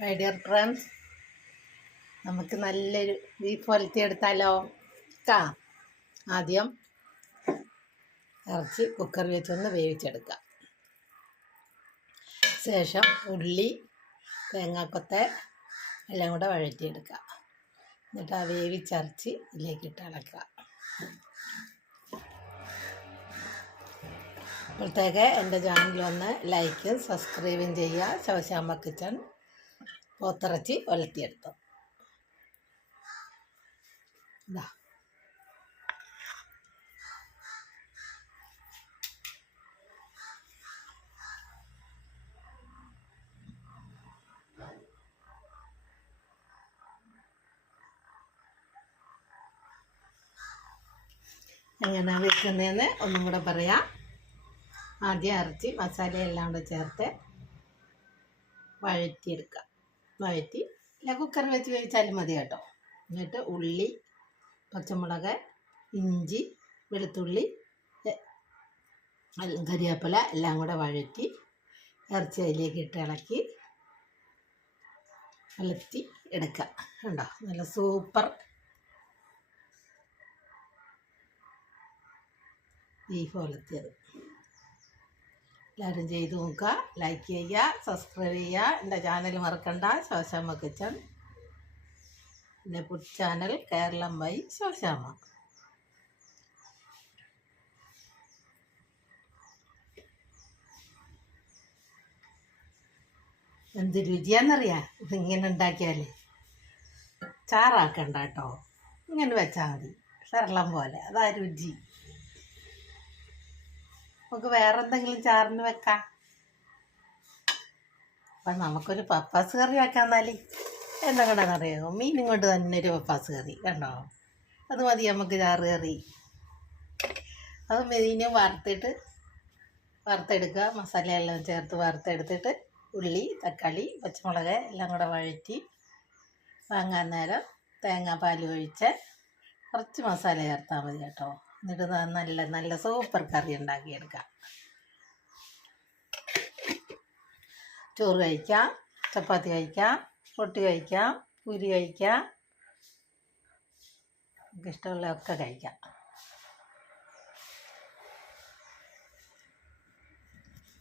My dear friends, നമുക്ക് നല്ലൊരു beef എടുത്താലോ? ആദ്യം ഇറച്ചി കുക്കറിൽ വെച്ചൊന്ന് വേവിച്ചെടുക്കാം. ശേഷം ഉള്ളി, തേങ്ങാക്കൊത്ത് എല്ലാം കൂടെ വഴറ്റിയെടുക്കുക. എന്നിട്ട് ആ വേവിച്ചിറച്ചി ഇതിലേക്ക് ഇട്ട് ഇളക്കുക. അപ്പോഴത്തേക്ക് എൻ്റെ ചാനലൊന്ന് ലൈക്കും സബ്സ്ക്രൈബും ചെയ്യുക. ശോശാമ്മ കിച്ചൺ പോത്തിറച്ചി ഒലത്തിയെടുത്തു. ഇതാ എങ്ങനെ വെക്കുന്നതെന്ന് ഒന്നും കൂടെ പറയാം. ആദ്യം ഇറച്ചി മസാലയെല്ലാം കൂടെ ചേർത്ത് വഴറ്റിയെടുക്കുക. വഴറ്റി കുക്കറിൽ വെച്ച് വേവിച്ചാലും മതി കേട്ടോ. എന്നിട്ട് ഉള്ളി, പച്ചമുളക്, ഇഞ്ചി, വെളുത്തുള്ളി, കരിവേപ്പില എല്ലാം കൂടെ വഴറ്റി ഇറച്ചി അതിലേക്ക് ഇട്ട് ഇളക്കി വലത്തി എടുക്കുക. കണ്ടോ, നല്ല സൂപ്പർ ബീഫ് വലത്തിയത്. എല്ലാവരും ചെയ്ത് നോക്കുക, ലൈക്ക് ചെയ്യുക, സബ്സ്ക്രൈബ് ചെയ്യുക. എൻ്റെ ചാനൽ മറക്കണ്ട, ശോശാമ്മ കിച്ചൺ. എൻ്റെ food channel Keralam by Shoshamma. എന്ത് രുചിയാണെന്നറിയാം ഇതിങ്ങനെ ഉണ്ടാക്കിയാൽ. ചാറാക്കണ്ട കേട്ടോ, ഇങ്ങനെ വെച്ചാൽ മതി, വെള്ളം പോലെ. അതാ രുചി. നമുക്ക് വേറെ എന്തെങ്കിലും ചാറിന് വെക്കാം. അപ്പം നമുക്കൊരു പപ്പാസ് കറി വെക്കാന്നാൽ എന്തെങ്കിലെന്നറിയാമോ? മീനും കൊണ്ട് തന്നെ ഒരു പപ്പാസ് കറി കണ്ടോ, അത് മതി നമുക്ക് ചാറ് കറി. അത് മീനും വറുത്തെടുക്കുക. മസാലയെല്ലാം ചേർത്ത് വറുത്തെടുത്തിട്ട് ഉള്ളി, തക്കാളി, പച്ചമുളക് എല്ലാം കൂടെ വഴറ്റി വാങ്ങാൻ നേരം തേങ്ങാപ്പാൽ ഒഴിച്ച് കുറച്ച് മസാല ചേർത്താൽ മതി കേട്ടോ. എന്നിട്ട് നല്ല നല്ല സൂപ്പർ കറി ഉണ്ടാക്കിയെടുക്കാം. ചോറ് കഴിക്കാം, ചപ്പാത്തി കഴിക്കാം, റൊട്ടി കഴിക്കാം, പൂരി കഴിക്കാം, നമുക്ക് ഇഷ്ടമുള്ളതൊക്കെ കഴിക്കാം.